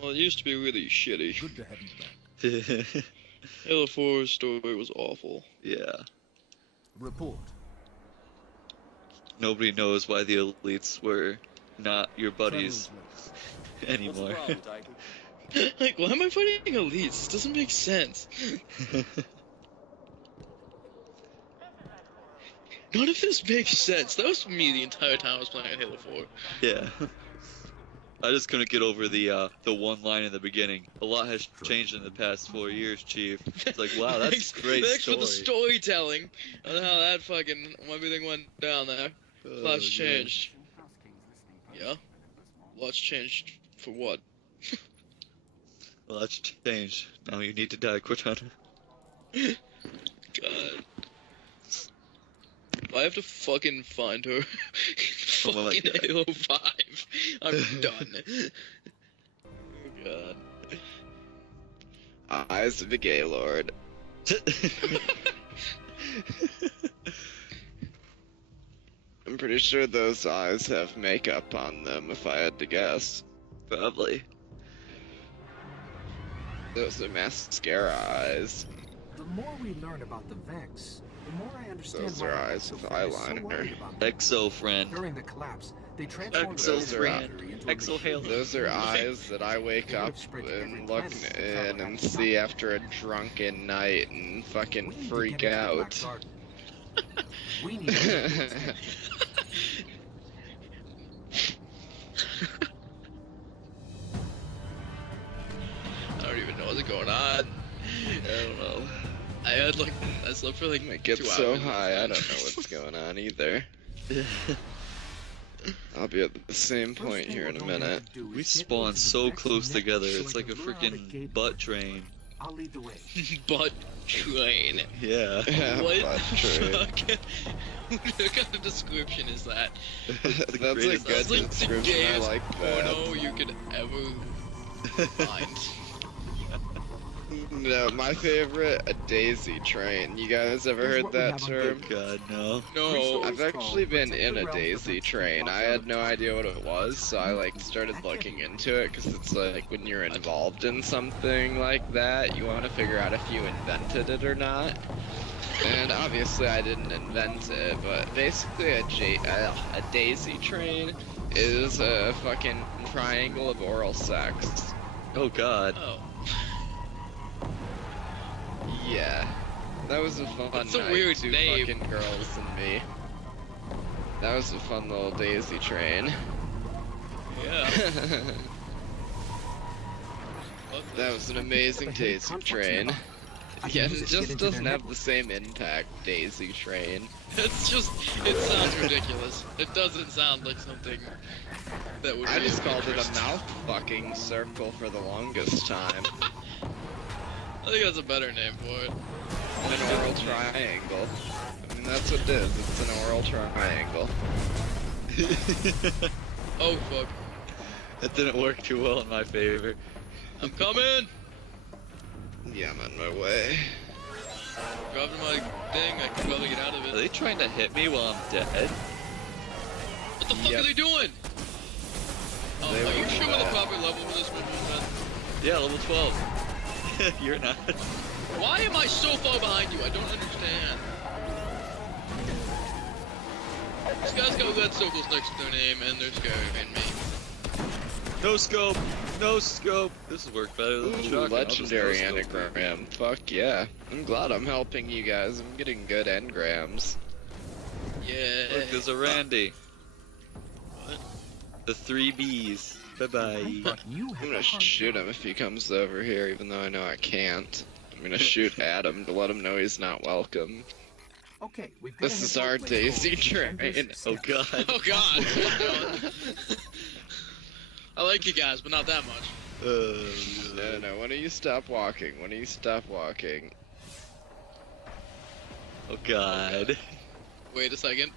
Well, it used to be really shitty. Good to have you back. Halo 4's story was awful. Yeah. Report. Nobody knows why the elites were not your buddies Travelers anymore. What's the problem, Tiger? Like, why am I fighting elites? This doesn't make sense. None of this makes sense. That was me the entire time I was playing Halo 4. Yeah. I just couldn't get over the one line in the beginning. A lot has changed in the past 4 years, Chief. It's like, wow, that's great Thanks story. for the storytelling on how that fucking everything went down there. Lots changed. Yeah? Lots changed for what? Well, that's changed. Now you need to die, Cortana. God. I have to fucking find her. Oh my Fucking God. Halo 5. I'm done. Oh god. Eyes of the Gaylord. I'm pretty sure those eyes have makeup on them, if I had to guess. Probably. Those are mascara eyes. The more we learn about the Vex, the more I understand Those why are the eyes with Exo-Friend is so eyeliner. worried about them. Exo-friend. During the collapse, they transformed Those are Exo-Halo. Those are eyes that I wake up and look in and see after a drunken night and fucking freak out. We need to I don't even know what's going on. I don't know. I slept for like I get 2 so hours. high, I don't know what's going on either. I'll be at the same point here in a minute. We spawn so close together, it's like a freaking butt train. I'll lead the way. Butt train. Yeah. What Butt the train. fuck? What kind of description is that? That's a greatest- good That's like the description, I gayest like that. porno you could ever find. No, my favorite, a daisy train. You guys ever heard that term? God, no. No. I've actually been in a daisy train. I had no idea what it was, so I like started looking into it because it's like when you're involved in something like that, you want to figure out if you invented it or not. And obviously I didn't invent it, but basically a daisy train is a fucking triangle of oral sex. Oh God. Oh. Yeah, that was a fun That's a night, weird two name. fucking girls and me. That was a fun little daisy train. Yeah. That was an amazing daisy train. Yeah, it just doesn't have the same impact, daisy train. It's just, it sounds ridiculous. It doesn't sound like something that would I be just of called it interest. a mouth fucking circle for the longest time. I think that's a better name for it. An oral triangle. I mean, that's what it is. It's an oral triangle. Oh fuck. That didn't work too well in my favor. I'm coming! Yeah, I'm on my way. Grabbing my thing, I can probably get out of Are it. they trying to hit me while I'm dead? What the fuck Yep. are they doing? Oh, They are you were sure we're the bad. proper level for this movement? Yeah, level 12. You're not. Why am I so far behind you? I don't understand. These guys got red circles next to their name and they're scaring me. No scope. No scope. This will work better than the Ooh, shotgun. I'll just legendary no scope. anagram. Fuck yeah. I'm glad I'm helping you guys. I'm getting good engrams. Yeah. Look, there's a Randy. What? The 3 Bs. Bye-bye. But you I'm have gonna a hard shoot job. him if he comes over here, even though I know I can't. I'm gonna shoot at him to let him know he's not welcome. Okay, we've got This to is head to a our place daisy called train. Embers Oh Step. God. Oh god. I like you guys, but not that much. No, when do you stop walking? When do you stop walking? Oh God. Wait a second.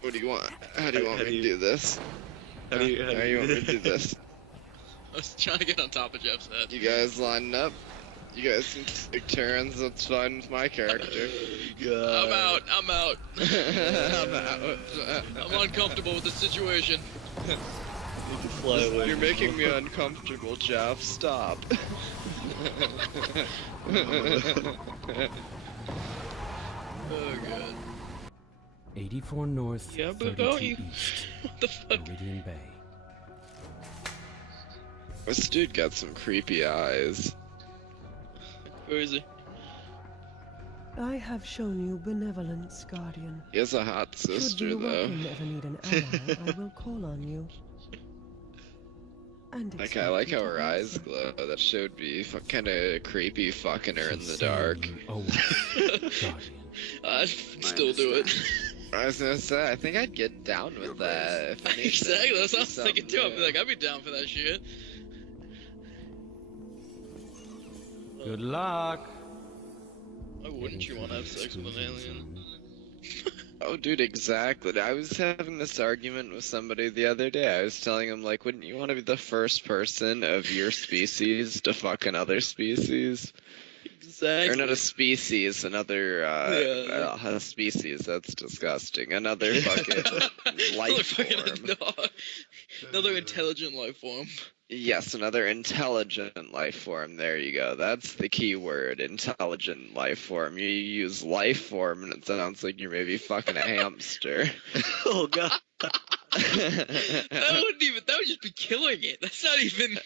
What do you want? How do you want How me do to you- do this? How do you, How you want me to do this? I was trying to get on top of Jeff's head. You guys lined up? You guys can take turns. That's fine with my character. I'm out. I'm out. I'm out. I'm uncomfortable with the situation. Fly away. You're making me uncomfortable, Jeff. Stop. Oh god. 84 north, Yeah, but 32 don't you? east, What the fuck? Meridian Bay. This dude got some creepy eyes. Where is he? I have shown you benevolence, Guardian. He has a hot Should the sister, though. Awoken ever need an ally, I will call on you. And Like, I like how her eyes glow. That should be kind of creepy fucking her in the dark. Oh, Guardian. I'd still do it. I was gonna say, I think I'd get down with that. If anything. Exactly, that's what I was Something thinking too. I'd be new. like, I'd be down for that shit. Good luck. Why wouldn't you want to have sex with an alien? Oh, dude, exactly. I was having this argument with somebody the other day. I was telling him, like, wouldn't you want to be the first person of your species to fuck another species? Exactly. Or not a species, another, Yeah. a species, that's disgusting. Another fucking life form. Another intelligent life form. Yes, another intelligent life form. There you go. That's the key word, intelligent life form. You use life form, and it sounds like you're maybe fucking a hamster. Oh god. That would just be killing it. That's not even.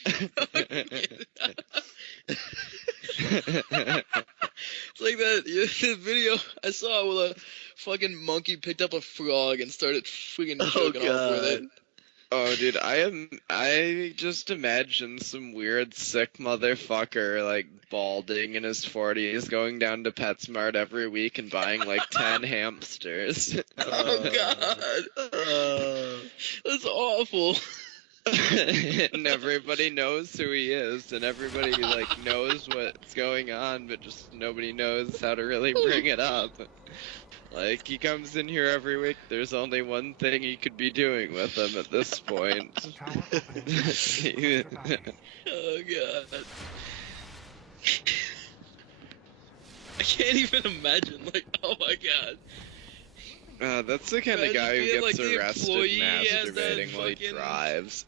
It's like that the video I saw where a fucking monkey picked up a frog and started freaking choking off with it. Oh, dude, I just imagine some weird sick motherfucker, like, balding in his 40s, going down to PetSmart every week and buying, like, 10 hamsters. Oh god. That's awful. And everybody knows who he is, and everybody, like, knows what's going on, but just nobody knows how to really bring it up. Like, he comes in here every week, there's only one thing he could be doing with him at this point. Oh god. I can't even imagine, like, oh my god. That's the kind of Imagine guy who being, gets like, the arrested employee as that masturbating while he fucking- drives.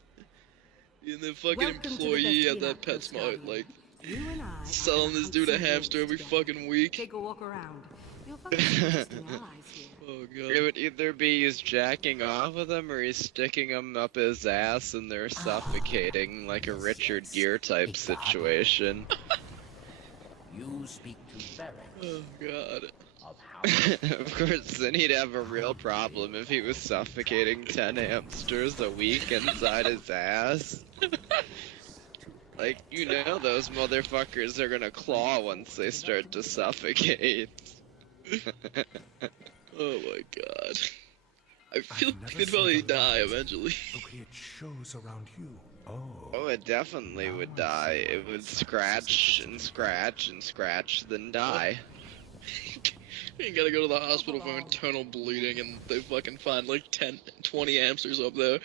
And the fucking Welcome to the employee at Vestina that Coast PetSmart, Guardian. like, You and I selling this dude a hamster every fucking week. Take a walk around. You'll find some interesting allies here. Oh It god. would either be he's jacking off with him or he's sticking him up his ass and they're suffocating, like a Richard Gere type situation. You speak to Barrett Oh god. of how Of course, then he'd have a real problem if he was suffocating 10 hamsters a week inside his ass. Like, you know those motherfuckers are gonna claw once they start to suffocate. Oh my god. I feel I've like never they'd seen probably a die lion. eventually. Okay, it shows around you. Oh, it definitely would die. It would scratch and scratch and scratch, then die. You gotta go to the hospital for internal bleeding and they fucking find like 10, 20 hamsters up there.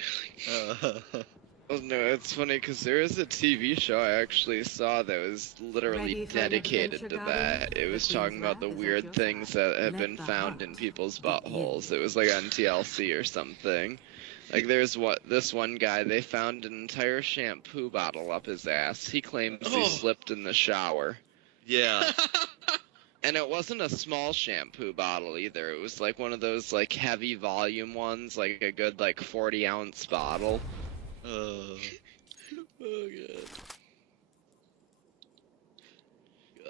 Oh no, it's funny because there is a TV show I actually saw that was literally Ready for an dedicated adventure, to Guardian? that. It was The talking about the Queen's weird wrath is at your things side. that have Let been the found in heart people's be buttholes. you. It was like on TLC or something. Like there's this one guy, they found an entire shampoo bottle up his ass. He claims he Oh. slipped in the shower. Yeah. And it wasn't a small shampoo bottle either. It was like one of those like heavy volume ones, like a good like 40-ounce bottle. Oh god.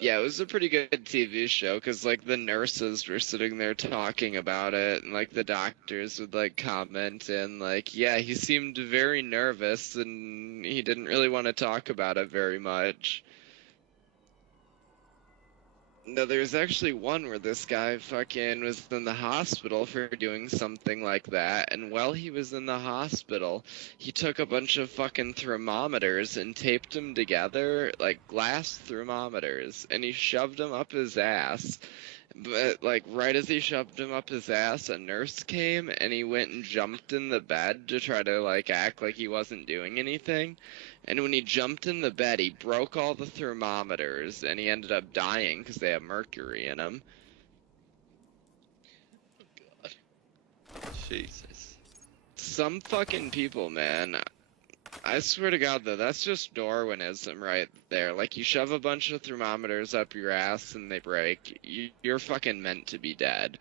Yeah, it was a pretty good TV show because like the nurses were sitting there talking about it, and like the doctors would like comment and like, yeah, he seemed very nervous and he didn't really want to talk about it very much. No, there's actually one where this guy fucking was in the hospital for doing something like that, and while he was in the hospital, he took a bunch of fucking thermometers and taped them together, like glass thermometers, and he shoved them up his ass. But, like, right as he shoved him up his ass, a nurse came, and he went and jumped in the bed to try to, like, act like he wasn't doing anything. And when he jumped in the bed, he broke all the thermometers, and he ended up dying because they have mercury in him. God. Jesus. Some fucking people, man. I swear to God, though, that's just Darwinism right there. Like, you shove a bunch of thermometers up your ass and they break. You're fucking meant to be dead.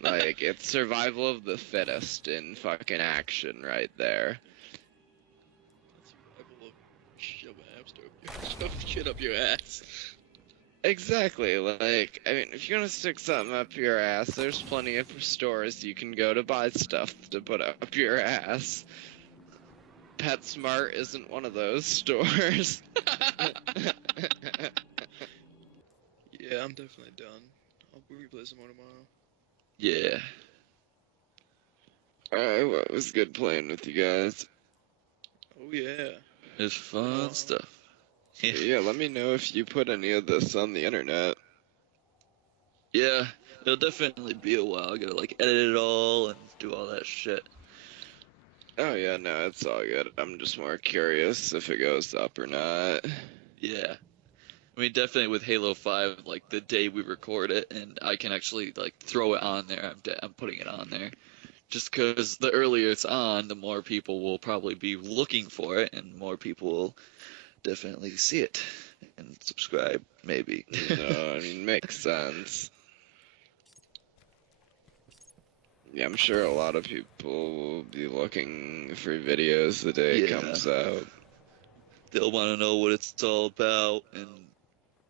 Like, it's survival of the fittest in fucking action right there. That's survival of shove a hamster up your shove shit up your ass. Exactly. Like, I mean, if you're gonna stick something up your ass, there's plenty of stores you can go to buy stuff to put up your ass. PetSmart isn't one of those stores. Yeah, I'm definitely done. I'll replay some more tomorrow. Yeah. Alright, well, it was good playing with you guys. Oh yeah. It's fun stuff. Yeah, let me know if you put any of this on the internet. Yeah, it'll definitely be a while. I gotta like edit it all and do all that shit. Oh yeah, no, it's all good. I'm just more curious if it goes up or not. Yeah. I mean, definitely with Halo 5, like the day we record it, and I can actually like throw it on there. I'm putting it on there, just because the earlier it's on, the more people will probably be looking for it, and more people will definitely see it and subscribe, maybe. No, I mean, makes sense. Yeah, I'm sure a lot of people will be looking for videos the day it Yeah. comes out. They'll want to know what it's all about, and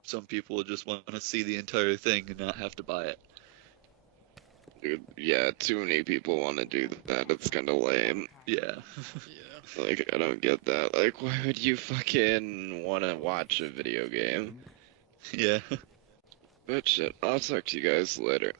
some people will just want to see the entire thing and not have to buy it. Dude, yeah, too many people want to do that. It's kind of lame. Yeah. Yeah. Like, I don't get that. Like, why would you fucking want to watch a video game? Yeah. But shit, I'll talk to you guys later.